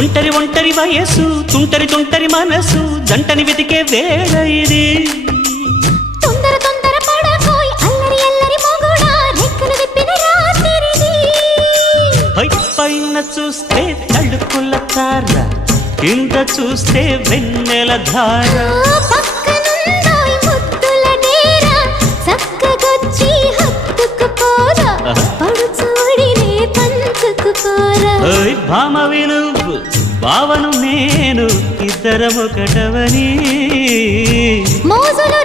ఒంటరి ఒంటరి వయసు తుంటరి తుంటరి మనసు జంటని వెతికే వేళ ఇది తొందర తొందర పడకోయ్ అల్లరి అల్లరి మొగుడా రెక్కలు విప్పిన రాత్రిది పైన చూస్తే తడుకుల తార కింద చూస్తే వెన్నెల ధార పక్కనుందోయ్ ముద్దుల డేరా చక్కగొచ్చి హత్తుకుపోరా పడు చూడినే పంచుకుపోరా ఓయ్ భామవి నువ్వు భావను నేను ఇద్దరము ఒకటవని మోజులు